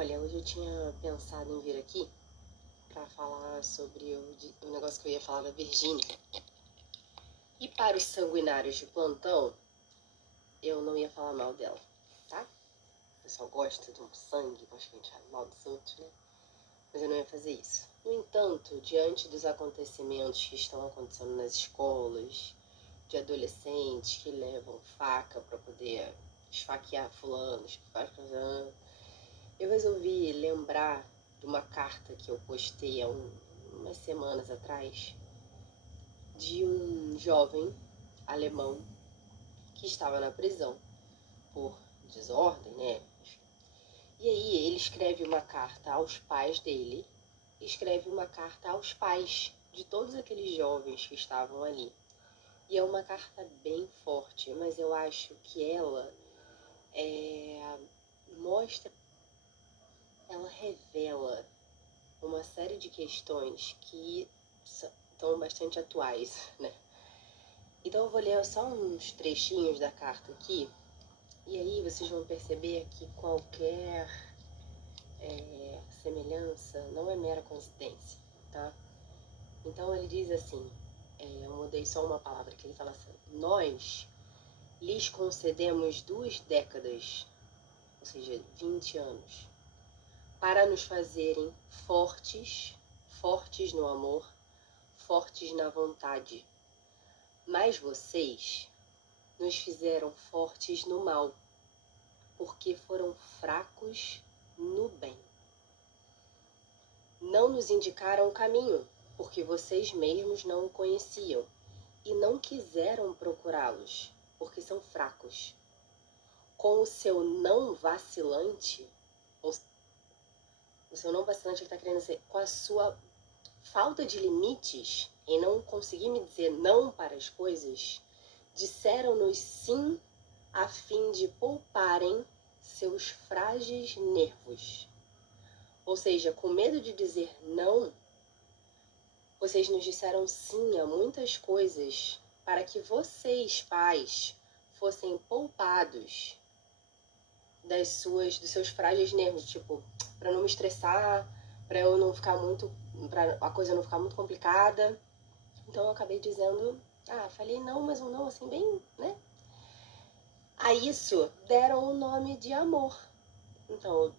Olha, hoje eu tinha pensado em vir aqui para falar sobre o negócio que eu ia falar da Virgínia. E para os sanguinários de plantão, eu não ia falar mal dela, tá? O pessoal gosta de um sangue, gosta que a gente fale mal dos outros, né? Mas eu não ia fazer isso. No entanto, diante dos acontecimentos que estão acontecendo nas escolas, de adolescentes que levam faca para poder esfaquear fulanos, eu resolvi lembrar de uma carta que eu postei há umas semanas atrás de um jovem alemão que estava na prisão por desordem, né? E aí ele escreve uma carta aos pais dele, escreve uma carta aos pais de todos aqueles jovens que estavam ali. E é uma carta bem forte, mas eu acho que ela revela uma série de questões que estão bastante atuais, né? Então eu vou ler só uns trechinhos da carta aqui, e aí vocês vão perceber que qualquer semelhança não é mera coincidência, tá? Então ele diz assim, eu mudei só uma palavra que ele fala assim: nós lhes concedemos 2 décadas, ou seja, 20 anos, para nos fazerem fortes no amor, fortes na vontade. Mas vocês nos fizeram fortes no mal, porque foram fracos no bem. Não nos indicaram o caminho, porque vocês mesmos não o conheciam, e não quiseram procurá-los, porque são fracos. Com o seu não vacilante, o seu não vacilante, ele está querendo dizer, com a sua falta de limites, em não conseguir me dizer não para as coisas, disseram-nos sim a fim de pouparem seus frágeis nervos. Ou seja, com medo de dizer não, vocês nos disseram sim a muitas coisas para que vocês, pais, fossem poupados dos seus frágeis nervos, tipo, para não me estressar, para eu não ficar muito, para a coisa não ficar muito complicada. Então eu acabei dizendo, falei não, mas um não assim bem, né? A isso deram o nome de amor. Então,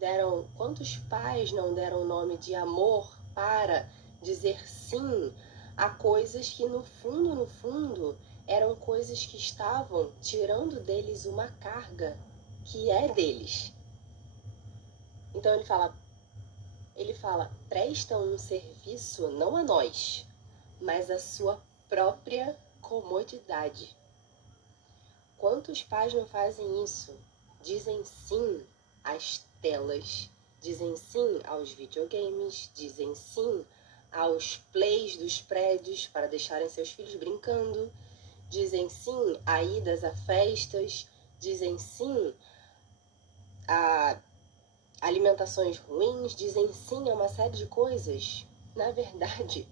quantos pais não deram o nome de amor para dizer sim a coisas que no fundo, eram coisas que estavam tirando deles uma carga que é deles. Então ele fala, prestam um serviço não a nós, mas a sua própria comodidade. Quantos pais não fazem isso? Dizem sim às telas, dizem sim aos videogames, dizem sim aos plays dos prédios para deixarem seus filhos brincando, dizem sim a idas a festas, dizem sim a alimentações ruins, dizem sim a uma série de coisas. Na verdade,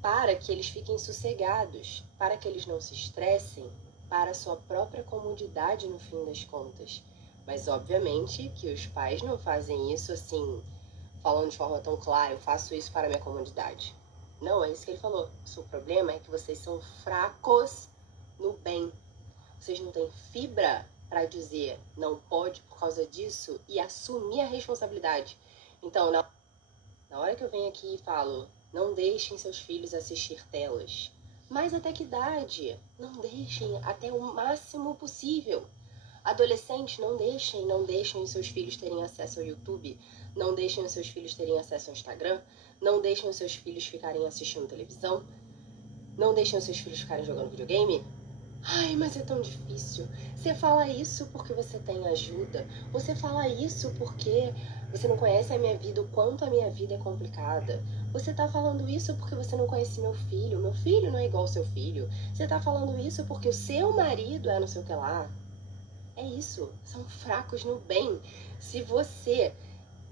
para que eles fiquem sossegados, para que eles não se estressem, para a sua própria comodidade no fim das contas. Mas obviamente que os pais não fazem isso assim, falando de forma tão clara, eu faço isso para a minha comodidade. Não, é isso que ele falou. O seu problema é que vocês são fracos no bem. Vocês não têm fibra para dizer não pode por causa disso e assumir a responsabilidade. Então, na hora que eu venho aqui e falo, não deixem seus filhos assistir telas. Mas até que idade? Não deixem até o máximo possível. Adolescentes, não deixem os seus filhos terem acesso ao YouTube, não deixem os seus filhos terem acesso ao Instagram, não deixem os seus filhos ficarem assistindo televisão, não deixem os seus filhos ficarem jogando videogame. Ai, mas é tão difícil. Você fala isso porque você tem ajuda. Você fala isso porque você não conhece a minha vida, o quanto a minha vida é complicada. Você tá falando isso porque você não conhece meu filho. Meu filho não é igual ao seu filho. Você tá falando isso porque o seu marido é não sei o que lá. É isso. São fracos no bem. Se você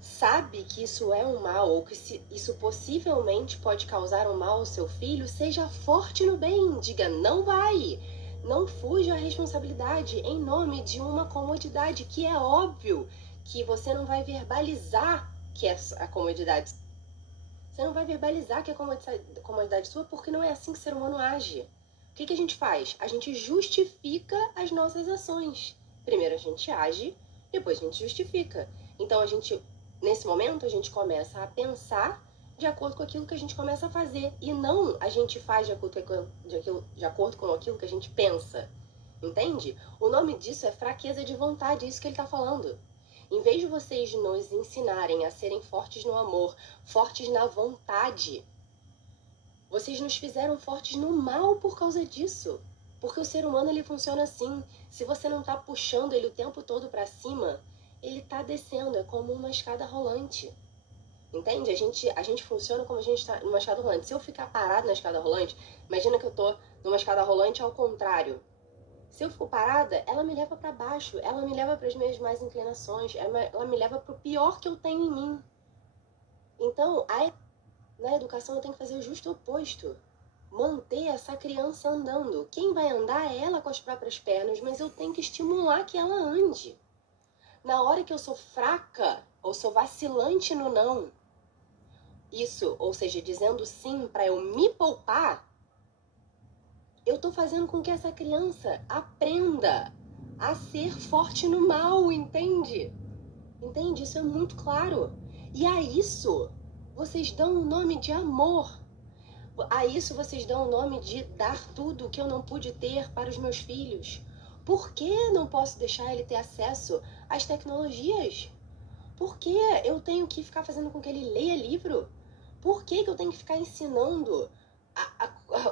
sabe que isso é um mal, ou que isso possivelmente pode causar um mal ao seu filho, seja forte no bem. Diga, não vai. Não fuja à responsabilidade em nome de uma comodidade que é óbvio que você não vai verbalizar que é a comodidade. Você não vai verbalizar que é a comodidade sua, porque não é assim que o ser humano age. O que a gente faz? A gente justifica as nossas ações. Primeiro a gente age, depois a gente justifica. Então nesse momento, a gente começa a pensar de acordo com aquilo que a gente começa a fazer. E não a gente faz de acordo com aquilo que a gente pensa. Entende? O nome disso é fraqueza de vontade, é isso que ele está falando. Em vez de vocês nos ensinarem a serem fortes no amor, fortes na vontade, vocês nos fizeram fortes no mal por causa disso. Porque o ser humano, ele funciona assim. Se você não tá puxando ele o tempo todo para cima, ele tá descendo, é como uma escada rolante. Entende? A gente funciona como a gente tá numa escada rolante. Se eu ficar parado na escada rolante, imagina que eu tô numa escada rolante ao contrário. Se eu fico parada, ela me leva para baixo, ela me leva para as minhas mais inclinações, ela me leva para o pior que eu tenho em mim. Então, na educação eu tenho que fazer o justo oposto. Manter essa criança andando. Quem vai andar é ela com as próprias pernas, mas eu tenho que estimular que ela ande. Na hora que eu sou fraca ou sou vacilante no não, isso, ou seja, dizendo sim para eu me poupar, eu tô fazendo com que essa criança aprenda a ser forte no mal, entende? Entende? Isso é muito claro. E a isso vocês dão o nome de amor. A isso vocês dão o nome de dar tudo o que eu não pude ter para os meus filhos. Por que não posso deixar ele ter acesso às tecnologias? Por que eu tenho que ficar fazendo com que ele leia livro? Por que eu tenho que ficar ensinando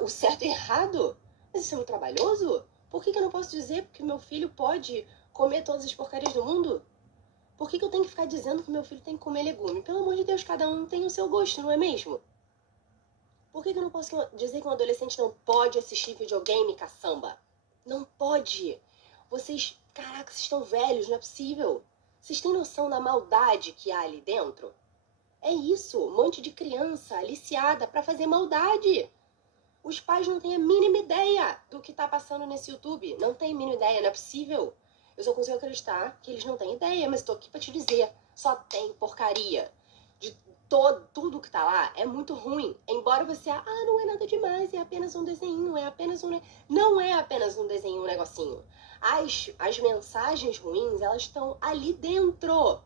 o certo e errado? Mas isso é muito trabalhoso? Por que eu não posso dizer que meu filho pode comer todas as porcarias do mundo? Por que eu tenho que ficar dizendo que meu filho tem que comer legume? Pelo amor de Deus, cada um tem o seu gosto, não é mesmo? Por que eu não posso dizer que um adolescente não pode assistir videogame e caçamba? Não pode. Caraca, vocês estão velhos, não é possível. Vocês têm noção da maldade que há ali dentro? É isso, um monte de criança aliciada para fazer maldade. Os pais não têm a mínima ideia do que tá passando nesse YouTube. Não tem a mínima ideia, não é possível. Eu só consigo acreditar que eles não têm ideia, mas tô aqui pra te dizer. Só tem porcaria. De tudo que tá lá é muito ruim. Embora você, não é nada demais, é apenas um desenho, é apenas um... Não é apenas um desenho, um negocinho. As mensagens ruins, elas estão ali dentro.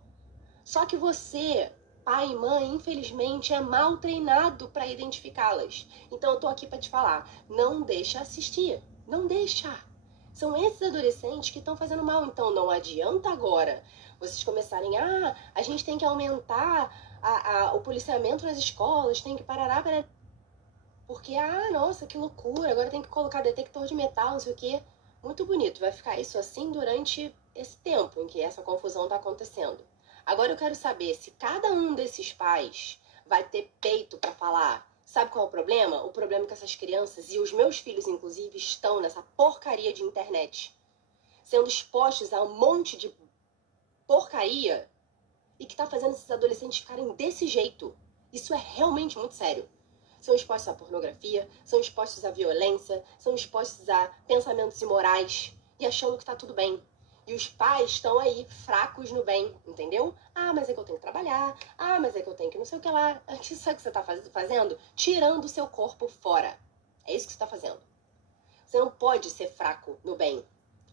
Só que você, pai e mãe, infelizmente, é mal treinado para identificá-las. Então eu tô aqui para te falar, não deixa assistir, não deixa. São esses adolescentes que estão fazendo mal, então não adianta agora vocês começarem, a gente tem que aumentar o policiamento nas escolas, tem que parar, porque, nossa, que loucura, agora tem que colocar detector de metal, não sei o quê. Muito bonito, vai ficar isso assim durante esse tempo em que essa confusão está acontecendo. Agora eu quero saber se cada um desses pais vai ter peito para falar. Sabe qual é o problema? O problema é que essas crianças, e os meus filhos inclusive, estão nessa porcaria de internet, sendo expostos a um monte de porcaria e que tá fazendo esses adolescentes ficarem desse jeito. Isso é realmente muito sério. São expostos à pornografia, são expostos à violência, são expostos a pensamentos imorais e achando que tá tudo bem. E os pais estão aí fracos no bem, entendeu? Mas é que eu tenho que trabalhar, mas é que eu tenho que não sei o que lá. Sabe o que você tá fazendo? Tirando o seu corpo fora. É isso que você tá fazendo. Você não pode ser fraco no bem,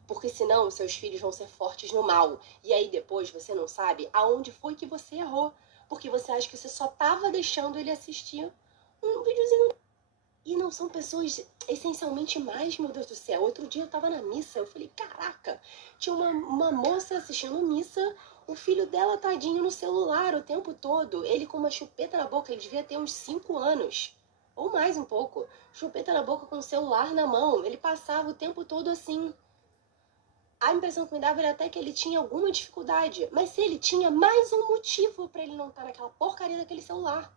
porque senão seus filhos vão ser fortes no mal. E aí depois você não sabe aonde foi que você errou, porque você acha que você só tava deixando ele assistir um videozinho. E não são pessoas essencialmente mais, meu Deus do céu. Outro dia eu tava na missa, eu falei, caraca, tinha uma moça assistindo missa, o filho dela tadinho no celular o tempo todo, ele com uma chupeta na boca, ele devia ter uns 5 anos, ou mais um pouco, chupeta na boca com o celular na mão, ele passava o tempo todo assim. A impressão que me dava era até que ele tinha alguma dificuldade, mas se ele tinha mais um motivo para ele não estar naquela porcaria daquele celular.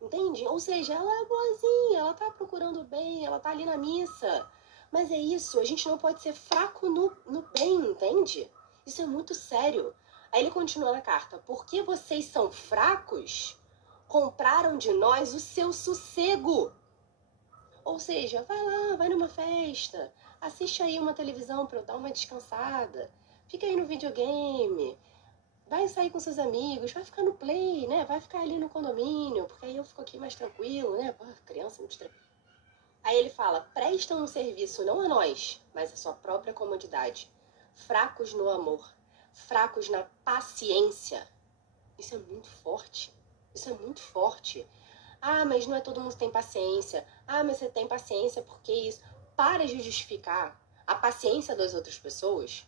Entende? Ou seja, ela é boazinha, ela tá procurando bem, ela tá ali na missa. Mas é isso, a gente não pode ser fraco no bem, entende? Isso é muito sério. Aí ele continua na carta, porque vocês são fracos, compraram de nós o seu sossego. Ou seja, vai lá, vai numa festa, assiste aí uma televisão pra eu dar uma descansada, fica aí no videogame, vai sair com seus amigos, vai ficar no play, né? Vai ficar ali no condomínio, porque aí eu fico aqui mais tranquilo, né? Pô, criança muito tranquila. Aí ele fala, prestam um serviço não a nós, mas à sua própria comodidade. Fracos no amor, fracos na paciência. Isso é muito forte. Isso é muito forte. Ah, mas não é todo mundo que tem paciência. Ah, mas você tem paciência porque isso. Para de justificar a paciência das outras pessoas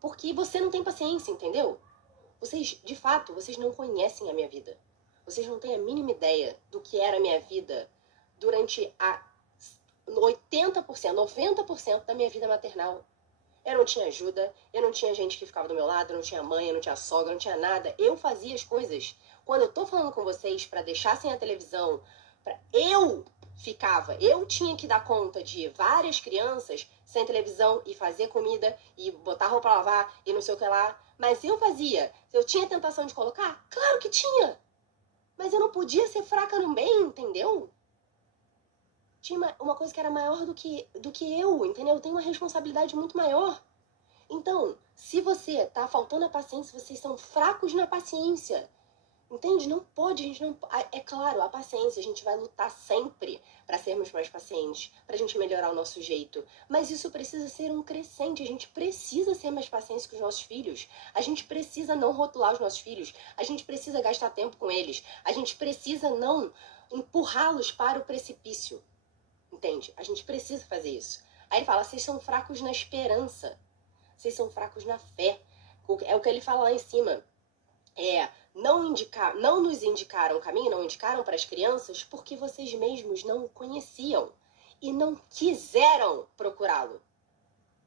porque você não tem paciência, entendeu? Vocês, de fato, vocês não conhecem a minha vida. Vocês não têm a mínima ideia do que era a minha vida durante a 80%, 90% da minha vida maternal. Eu não tinha ajuda, eu não tinha gente que ficava do meu lado, eu não tinha mãe, eu não tinha sogra, eu não tinha nada. Eu fazia as coisas. Quando eu tô falando com vocês para deixar sem a televisão, eu tinha que dar conta de várias crianças sem televisão e fazer comida e botar roupa pra lavar e não sei o que lá. Mas eu fazia. Eu tinha tentação de colocar? Claro que tinha. Mas eu não podia ser fraca no bem, entendeu? Tinha uma coisa que era maior do que eu, entendeu? Eu tenho uma responsabilidade muito maior. Então, se você tá faltando a paciência, vocês são fracos na paciência. Entende? Não pode, a gente não. É claro, a paciência, a gente vai lutar sempre para sermos mais pacientes, pra gente melhorar o nosso jeito. Mas isso precisa ser um crescente, a gente precisa ser mais pacientes com os nossos filhos. A gente precisa não rotular os nossos filhos, a gente precisa gastar tempo com eles, a gente precisa não empurrá-los para o precipício. Entende? A gente precisa fazer isso. Aí ele fala, vocês são fracos na esperança, vocês são fracos na fé. É o que ele fala lá em cima. Não nos indicaram o caminho, não indicaram para as crianças, porque vocês mesmos não o conheciam e não quiseram procurá-lo.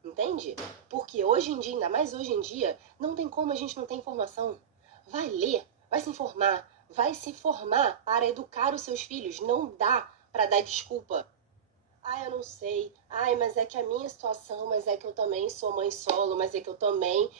Entende? Porque hoje em dia, ainda mais hoje em dia, não tem como a gente não ter informação. Vai ler, vai se informar, vai se formar para educar os seus filhos. Não dá para dar desculpa. Ah, eu não sei. Ai, mas é que a minha situação, mas é que eu também sou mãe solo, mas é que eu também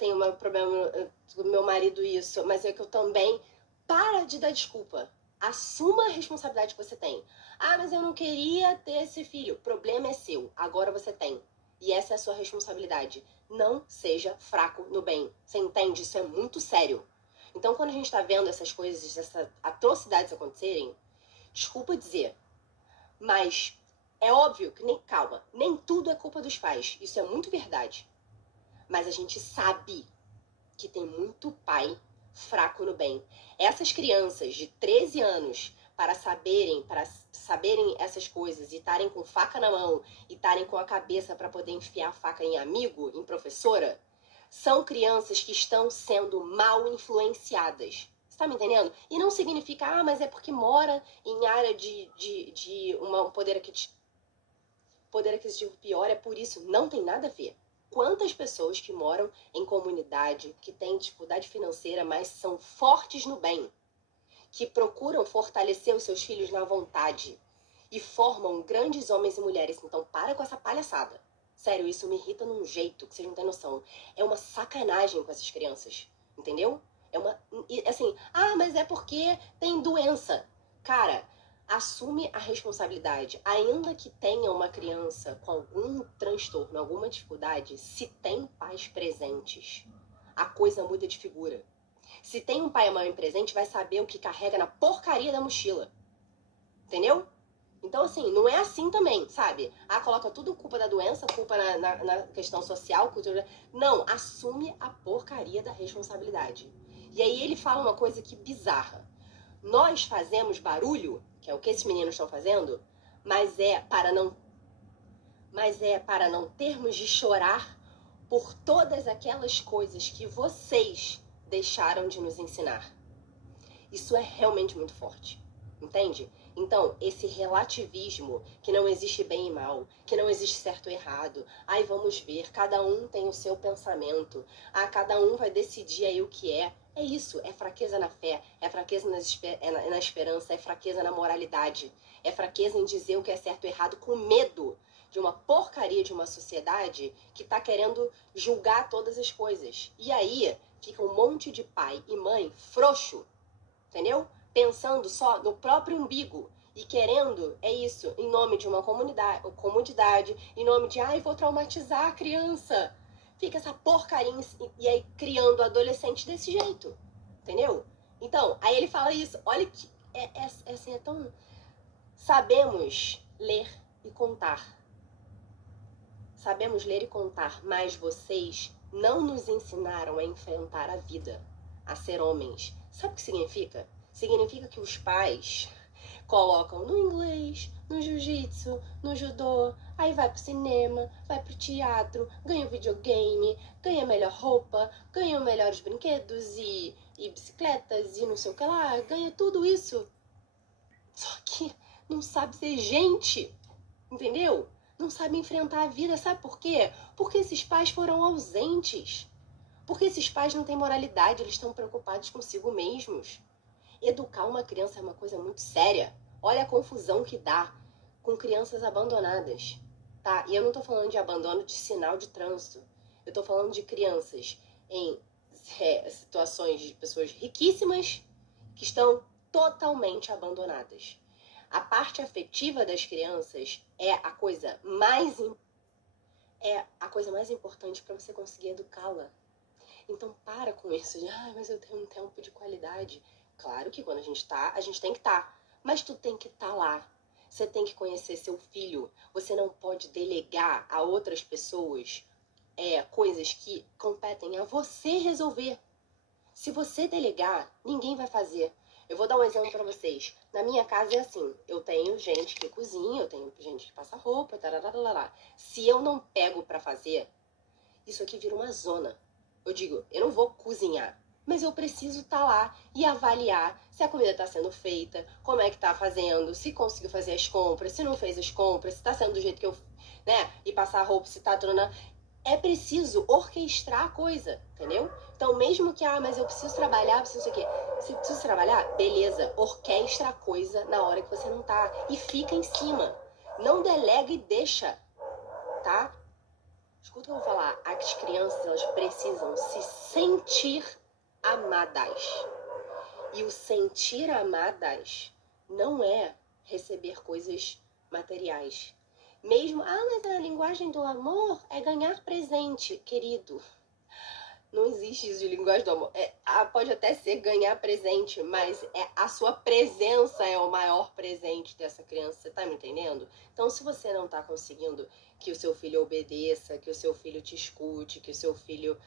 tenho um problema do meu marido isso, mas é que eu também... Para de dar desculpa. Assuma a responsabilidade que você tem. Ah, mas eu não queria ter esse filho. O problema é seu. Agora você tem. E essa é a sua responsabilidade. Não seja fraco no bem. Você entende? Isso é muito sério. Então, quando a gente tá vendo essas coisas, essas atrocidades acontecerem, desculpa dizer, mas é óbvio que nem tudo é culpa dos pais. Isso é muito verdade. Mas a gente sabe que tem muito pai fraco no bem. Essas crianças de 13 anos, para saberem essas coisas e estarem com faca na mão e estarem com a cabeça para poder enfiar a faca em amigo, em professora, são crianças que estão sendo mal influenciadas. Você tá me entendendo? E não significa, mas é porque mora em área de um poder aquisitivo pior, é por isso. Não tem nada a ver. Quantas pessoas que moram em comunidade, que têm dificuldade financeira, mas são fortes no bem, que procuram fortalecer os seus filhos na vontade e formam grandes homens e mulheres. Então para com essa palhaçada. Sério, isso me irrita num jeito que vocês não têm noção. É uma sacanagem com essas crianças, entendeu? É uma... assim, mas é porque tem doença. Cara, assume a responsabilidade. Ainda que tenha uma criança com algum transtorno, alguma dificuldade, se tem pais presentes, a coisa muda de figura. Se tem um pai e mãe presente, vai saber o que carrega na porcaria da mochila. Entendeu? Então, assim, não é assim também, sabe? Coloca tudo culpa da doença, culpa na questão social, cultura. Não, assume a porcaria da responsabilidade. E aí ele fala uma coisa que bizarra. Nós fazemos barulho, que é o que esses meninos estão fazendo, mas é para não termos de chorar por todas aquelas coisas que vocês deixaram de nos ensinar. Isso é realmente muito forte, entende? Então, esse relativismo, que não existe bem e mal, que não existe certo e errado, vamos ver, cada um tem o seu pensamento, cada um vai decidir aí o que é isso, é fraqueza na fé, é fraqueza na esperança, é fraqueza na moralidade, é fraqueza em dizer o que é certo e errado com medo de uma porcaria de uma sociedade que tá querendo julgar todas as coisas. E aí, fica um monte de pai e mãe frouxo, entendeu? Pensando só no próprio umbigo e querendo, isso, em nome de uma comodidade, em nome de, vou traumatizar a criança. fica essa porcaria e aí criando adolescente desse jeito, entendeu? Então, aí ele fala isso, olha que assim, é tão... Sabemos ler e contar. Sabemos ler e contar, mas vocês não nos ensinaram a enfrentar a vida, a ser homens. Sabe o que significa? Significa que os pais colocam no inglês, no jiu-jitsu, no judô, aí vai pro cinema, vai pro teatro, ganha videogame, ganha melhor roupa, ganha melhores brinquedos e bicicletas e não sei o que lá, ganha tudo isso. Só que não sabe ser gente, entendeu? Não sabe enfrentar a vida, sabe por quê? Porque esses pais foram ausentes. Porque esses pais não têm moralidade, eles estão preocupados consigo mesmos. Educar uma criança é uma coisa muito séria. Olha a confusão que dá com crianças abandonadas, tá? E eu não tô falando de abandono de sinal de trânsito. Eu tô falando de crianças em situações de pessoas riquíssimas que estão totalmente abandonadas. A parte afetiva das crianças é a coisa mais importante para você conseguir educá-la. Então para com isso de, mas eu tenho um tempo de qualidade. Claro que quando a gente tem que estar. Mas tu tem que estar lá. Você tem que conhecer seu filho. Você não pode delegar a outras pessoas coisas que competem a você resolver. Se você delegar, ninguém vai fazer. Eu vou dar um exemplo pra vocês. Na minha casa é assim, eu tenho gente que cozinha, eu tenho gente que passa roupa, tarararará. Se eu não pego pra fazer, isso aqui vira uma zona. Eu digo, eu não vou cozinhar, mas eu preciso estar lá e avaliar se a comida está sendo feita, como é que tá fazendo, se conseguiu fazer as compras, se não fez as compras, se tá sendo do jeito que eu, e passar a roupa, se tá tronando. É preciso orquestrar a coisa, entendeu? Então, mesmo que, mas eu preciso trabalhar, preciso isso aqui. Se preciso trabalhar, beleza, orquestra a coisa na hora que você não tá. E fica em cima. Não delega e deixa, tá? Escuta o que eu vou falar. As crianças, elas precisam se sentir amadas. E o sentir amadas não é receber coisas materiais. Mesmo, mas a linguagem do amor é ganhar presente, querido. Não existe isso de linguagem do amor. Pode até ser ganhar presente, mas a sua presença é o maior presente dessa criança. Você tá me entendendo? Então, se você não tá conseguindo que o seu filho obedeça, que o seu filho te escute, que o seu filho,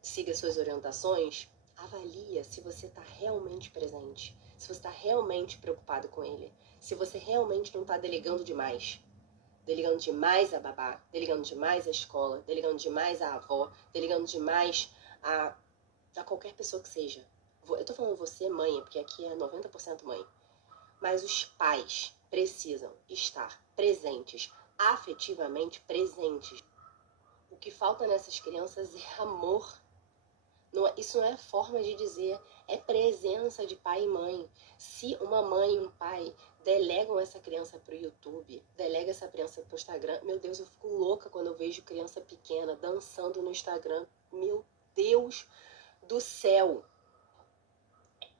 siga suas orientações, avalia se você tá realmente presente, se você tá realmente preocupado com ele, se você realmente não tá delegando demais. Delegando demais a babá, delegando demais a escola, delegando demais a avó, delegando demais a qualquer pessoa que seja. Eu tô falando você, mãe, porque aqui é 90% mãe. Mas os pais precisam estar presentes, afetivamente presentes. O que falta nessas crianças é amor. Isso não é forma de dizer, é presença de pai e mãe. Se uma mãe e um pai delegam essa criança pro YouTube, delega essa criança pro Instagram, meu Deus, eu fico louca quando eu vejo criança pequena dançando no Instagram. Meu Deus do céu.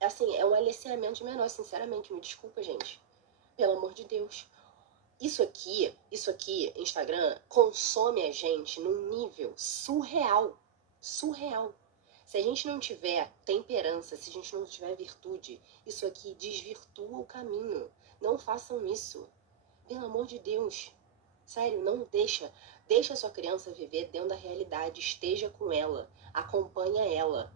Assim, é um aliciamento de menor, sinceramente, me desculpa, gente. Pelo amor de Deus. Isso aqui, Instagram, consome a gente num nível surreal. Surreal. Se a gente não tiver temperança, se a gente não tiver virtude, isso aqui desvirtua o caminho. Não façam isso. Pelo amor de Deus. Sério, não deixa. Deixa a sua criança viver dentro da realidade. Esteja com ela. Acompanha ela.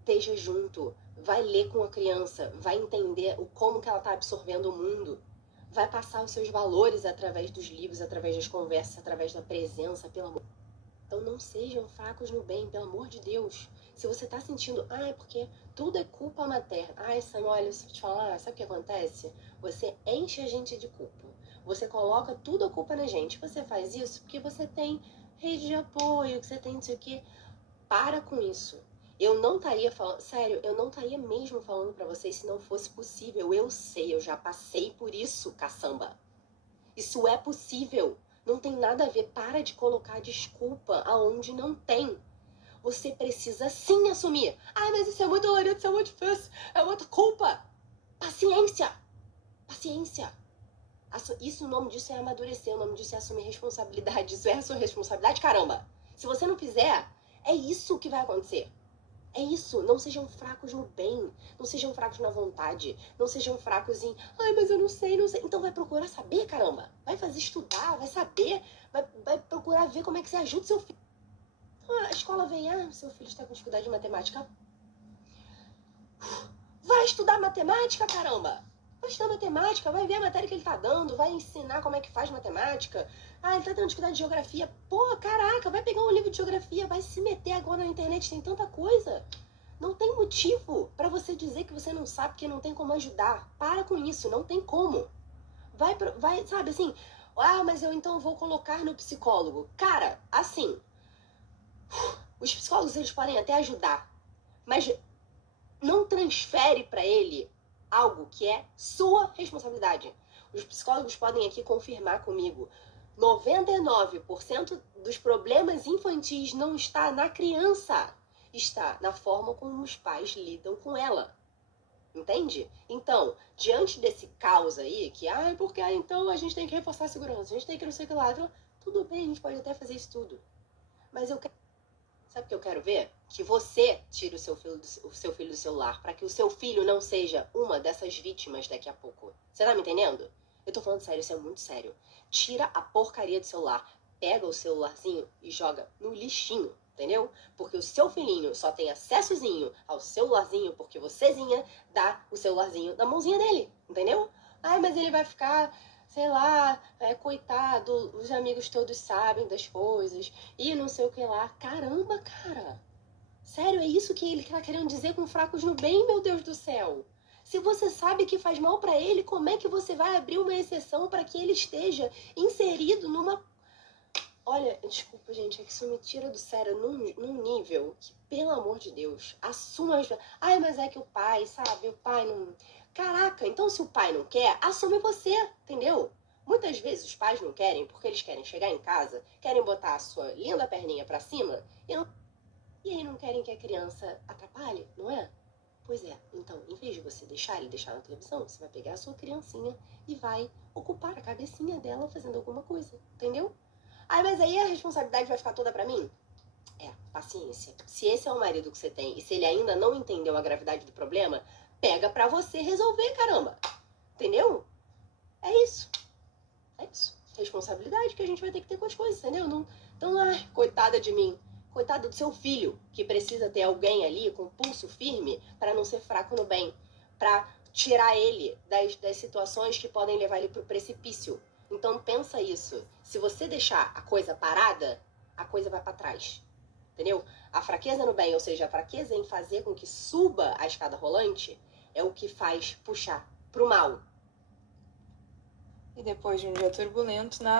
Esteja junto. Vai ler com a criança. Vai entender como que ela está absorvendo o mundo. Vai passar os seus valores através dos livros, através das conversas, através da presença, pelo amor. Então não sejam fracos no bem, pelo amor de Deus. Se você tá sentindo, é porque tudo é culpa materna. Sam, olha, se eu te falar, sabe o que acontece? Você enche a gente de culpa. Você coloca tudo a culpa na gente. Você faz isso porque você tem rede de apoio, que você tem não sei o quê. Para com isso. Eu não estaria falando, sério, eu não estaria mesmo falando pra vocês se não fosse possível. Eu sei, eu já passei por isso, caçamba. Isso é possível. Não tem nada a ver. Para de colocar desculpa aonde não tem. Você precisa sim assumir. Mas isso é muito dolorido, isso é muito difícil. É muita culpa. Paciência. Paciência. Isso, o nome disso é amadurecer. O nome disso é assumir responsabilidade. Isso é a sua responsabilidade, caramba. Se você não fizer, é isso que vai acontecer. É isso, não sejam fracos no bem, não sejam fracos na vontade, não sejam fracos em, ai, mas eu não sei. Então vai procurar saber, caramba. Vai fazer estudar, vai saber, vai procurar ver como é que você ajuda seu filho. Então a escola vem, seu filho está com dificuldade de matemática. Vai estudar matemática, caramba! Vai estudar matemática, vai ver a matéria que ele tá dando, vai ensinar como é que faz matemática. Ele tá tendo dificuldade de geografia. Pô, caraca, vai pegar um livro de geografia, vai se meter agora na internet, tem tanta coisa. Não tem motivo pra você dizer que você não sabe, que não tem como ajudar. Para com isso, não tem como. Vai, sabe assim, mas eu então vou colocar no psicólogo. Cara, assim, os psicólogos eles podem até ajudar, mas não transfere pra ele algo que é sua responsabilidade. Os psicólogos podem aqui confirmar comigo. 99% dos problemas infantis não está na criança, está na forma como os pais lidam com ela. Entende? Então, diante desse caos aí, que, porque então a gente tem que reforçar a segurança, a gente tem que não sei o que lá, tudo bem, a gente pode até fazer isso tudo. Mas eu quero. Sabe o que eu quero ver? Que você tire o seu filho do celular, para que o seu filho não seja uma dessas vítimas daqui a pouco. Você tá me entendendo? Eu tô falando sério, isso é muito sério. Tira a porcaria do celular, pega o celularzinho e joga no lixinho, entendeu? Porque o seu filhinho só tem acessozinho ao celularzinho porque vocêzinha dá o celularzinho na mãozinha dele, entendeu? Mas ele vai ficar, sei lá, coitado, os amigos todos sabem das coisas e não sei o que lá. Caramba, cara! Sério, é isso que ele tá querendo dizer com fracos no bem, meu Deus do céu? Se você sabe que faz mal pra ele, como é que você vai abrir uma exceção para que ele esteja inserido numa... Olha, desculpa, gente, é que isso me tira do sério num nível que, pelo amor de Deus, assuma... mas é que o pai, sabe, o pai não... Caraca, então se o pai não quer, assume você, entendeu? Muitas vezes os pais não querem porque eles querem chegar em casa, querem botar a sua linda perninha pra cima e aí não querem que a criança atrapalhe, não é? Pois é, então, em vez de você deixar ele deixar na televisão, você vai pegar a sua criancinha e vai ocupar a cabecinha dela fazendo alguma coisa, entendeu? Mas aí a responsabilidade vai ficar toda pra mim? Paciência. Se esse é o marido que você tem e se ele ainda não entendeu a gravidade do problema, pega pra você resolver, caramba. Entendeu? É isso. É isso. Responsabilidade que a gente vai ter que ter com as coisas, entendeu? Não, então, coitada de mim. Coitado do seu filho, que precisa ter alguém ali com pulso firme para não ser fraco no bem. Para tirar ele das situações que podem levar ele pro precipício. Então pensa isso. Se você deixar a coisa parada, a coisa vai para trás. Entendeu? A fraqueza no bem, ou seja, a fraqueza em fazer com que suba a escada rolante, é o que faz puxar pro mal. E depois de um dia turbulento, nada